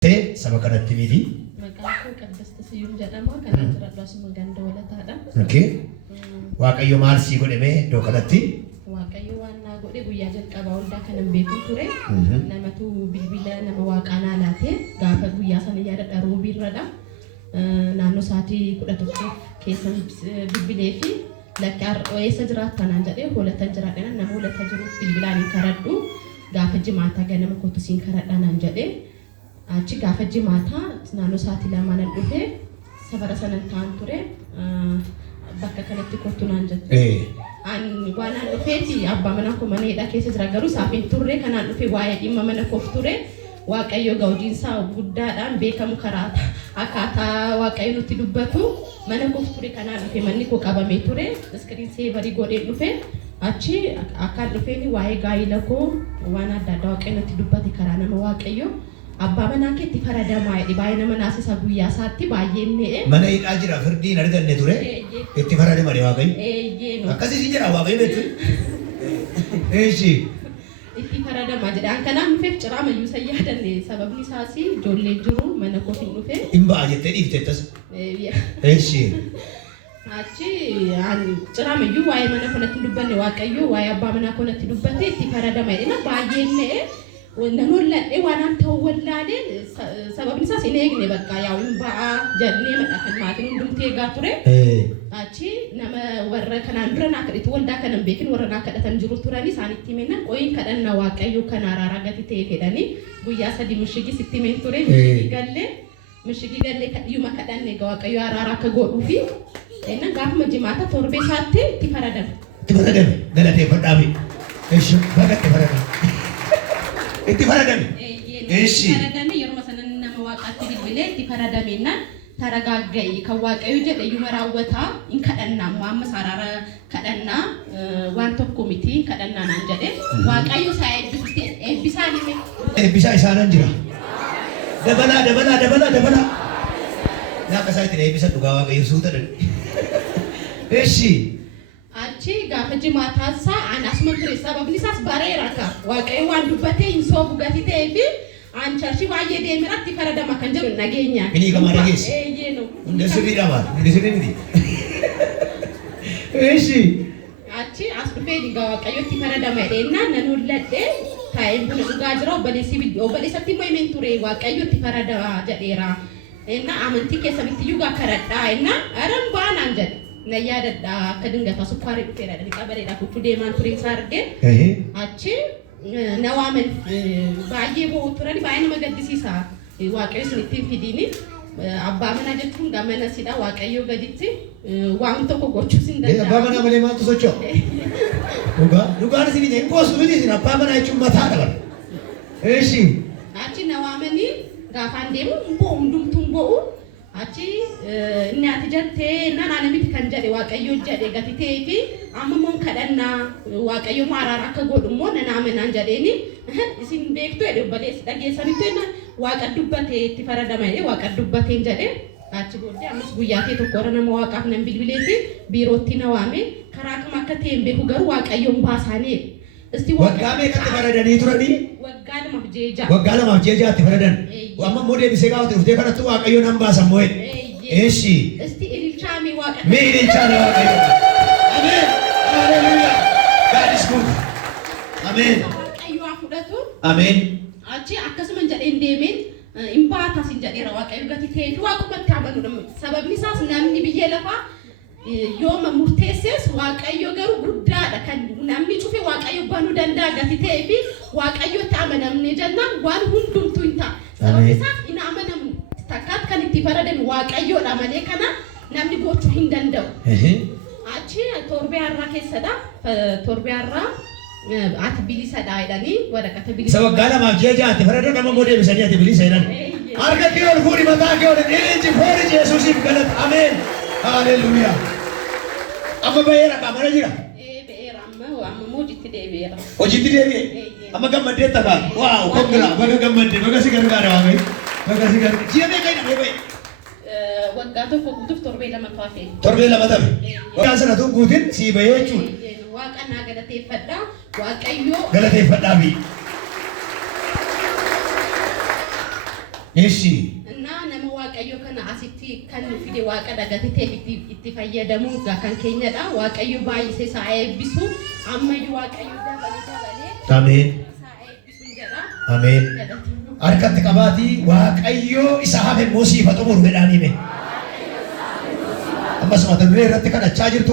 Sama kanatti miti. Maqaan koo Qaddasta Siyuum jedhama. Kan jiraadhu asuma ganda walataadha. Okay. Waaqayyo maal sii godhame iddoo kanatti? Waaqayyo waan naa godhe guyyaa jalqabaa hundaa kanan beeku ture. Namatu bilbila nama waaqaanaa laatee gaafa guyyaa sana yaadadha roobiirradha. Naannoo sa'aatii 11 keessa bilbilee fi lakki eessa jiraattan naan jedhee hoolatan jiraadha. Nama hoolata jiruuf bilbilaan hin karadhu. Gaafa jimaataa ganama kottu siin karadha naan jedhee. Achi gaafa jimaataa naannoo sa'aatii lamaan dhufee safara sanan ta'an ture. Bakka kanatti kottu naan jedhe. Ani waan aan dhufeeti abbaa mana koo mana hidhaa keessa jira garuu saafin turre kanaan dhufee waa'ee dhimma mana koof ture. Waaqayyo ga'uudinsaa guddaadhaan beekamu karaa akkaataa waaqayyo nutti dubbatu mana koof ture kanaan dhufee manni koo qabamee ture. Iskiriin seevarii godhee dhufee achi akkaan dhufeeni waa'ee gaa'ila koo waan adda addaa waaqayyo nutti dubbate karaa nama waaqayyo. Abbaa manaa keetti faradamaa jedhe baay'ee nama naasisa guyyaa isaatti baay'een mi'e. Mana hidhaa jira firdiin arganne ture. Itti faradama de waaqayyo. Akkasii si jedha waaqayyo beektu. Eeshi. Itti faradama jedhaan kanaan dhufeef ciraamayyuu isa yaadanne sababni isaas ijoollee jiru mana kootiin dhufe. Hin ba'a jettee dhiiftee tas. Eeshi. Achi ciraamayyuu waa'ee mana kanatti dubbanne waaqayyo waa'ee abbaa manaa kanatti dubbate itti faradama jedhena baay'een mi'e. Namoonni waan an ta'u wallaaleen sababni isaas hin eegne bakka yaa'u hin ba'a jennee madhakan maatiin hundumti eegaa ture. Achi nama warra kanaan dura naa kadhatu waldaa kanan beekin warra naa kadhatan jiru turanii isaanitti himennan qoyin kadhannaa waaqayyo kan araaraa gati ta'e fedhanii guyyaa 3 mishigii sitti himen ture mishigii gallee kadhiyuma kadhanne egaa waaqayyo araaraa akka godhuu fi ennan gaafuma jimaata torbee isaatti itti faradame. Itti faradame galateeffadhaafi. Eeshi baga itti faradame. Itti faradame. Eeshi. Faradame yeroo sanan nama waaqatti bilbilee itti faradameenna taragaagga'i kan waaqayyo jedhe yuma raawwataa hin kadhannaa amma saraara kadhannaa waan tokko miti kadhannaa naan jedhe waaqayyo isaa eebbisaan hime. Eebbisaa isaanan jira. Dabala. Naaqa isaa ittiin eebbisan dhugaa waaqayyo suuta dha. Eeshi. Achi gaafa jimaataasaa an asuma ture sababni isaas bareera akka waaqayyo waan dubbatee hin soobu gati ta'ee fi an charchi baay'ee deemeratti faradama kan jedhu nageenya. Inni gamaa dhageessi. Hundi sirriidha maal? Hundi sirrii miti. Eeshi. Achi as dhufee dhiigaa waaqayyotti faradama jedheenna nan hulladhee taa'een buna dhugaa jira obboleessatti immoo himeen ture waaqayyotti faradama jedheera. Enna amantii keessanitti yugaa karadhaa enna aran baanaan jedhe. Na yaadadha akka dingata sukkaari dhufeera dhani qabareedha kuchuu deemaan ture isaa argee. Achi na waaman baay'ee bo'uu turani baay'ee nama gaddisiisa waaqayyo isinitti hin fidiini. Abbaa manaa jechuun gamana sidha waaqayyo gaditti waan tokko gochuus hin danda'a. Abbaa manaa malee maaltu socho'a? Dhugaan isin hin qoosu miti isin abbaa manaa jechuun mataa dabala. Eeshi. Achi na waamanii gaafaan deemu bo'u hundumtuun bo'u. Achi inni ati jettee naan miti kan jedhe waaqayyo jedhe gati ta'ee fi amma immoo kadhannaa waaqayyo maaraan akka godhu immoo nan amanaan jedheeni isin beektu jedhe obboleessi dhageessanitti waaqa dubbate itti faradama jedhe waaqa dubbateen jedhe achi booddee ammas guyyaa ta'e tokko irra nama waaqaaf nan bilbilee fi biirootti na waame karaa kam akka ta'e hin beeku garuu waaqayyoon baasaanii waggaa meeqatti faradanii turanii? Waggaa lamaaf jeeja. Waggaa lamaaf jeejaatti faradan. Amma immoo deebisee gaafate dhuftee kanatti waaqayyoon nan baasan moo jedhe. Eeshi. Isti ililchaamee waaqa. Mee ililchaame waaqayyo. Ameen. Haleluuyaa. God is good. Ameen. Waaqayyo haa fudhatu. Ameen. Achi akkasuma jedheen deemeen hin baatas hin jedheera waaqayyo gati ta'ee fi waaqumatti amanuudha. Sababni isaas namni biyya lafaa yooma murteesses waaqayyo garuu guddaadha kan namni cufe waaqayyo banuu danda'a gati ta'ee fi waaqayyotti amanamne jennaan waan hundumtuu hin ta'a. Sababni isaas hin amanamne takkaat kan itti faradame waaqayyoodha malee kana namni gochuu hin danda'u. Achi torbee har'aa keessadha. Torbee har'aa ati bilisadha jedhanii waraqata bilisa. Isa waggaa lamaaf jeejaatti faradan amma immoo deebisanii ati bilisa jedhan. Harka kee ol fuudhi mataa kee ol dhiichi fooni Yesuusiif galata. Ameen. Haleluuyaa. Amma baheera qaamana jira. Baheera amma hojiitti deebi'eera. Hojiitti deebi'e. Amma gammaddee ta'a. Waaw konkolaa baga gammaddee baga si gargaara waaqayyo. Baga si gargaara. Ji'a meeqa hidhamee bahe? Waggaa tokko guutuuf torbee lama taa'e. Torbee lama taa'e. Waggaa sana tun guutin sii bahee jechuudha. Waaqa naa galateeffadhaa. Waaqayyoo. Galateeffadhaa fi. Eshi. እና nama waaqayyo kana asitti kan fide waaqa dhagatee itti fayyadamu kan keenyadha. Waaqayyo baay'isee isaa eebbisu ammayyu waaqayyo dabalee. Amen. Isaa eebbisuun jedha. Amen. Harkatti qabaati waaqayyo isa hafe moosii faxumur jedhaan hime. Ammas mata duree irratti kadhachaa jirtu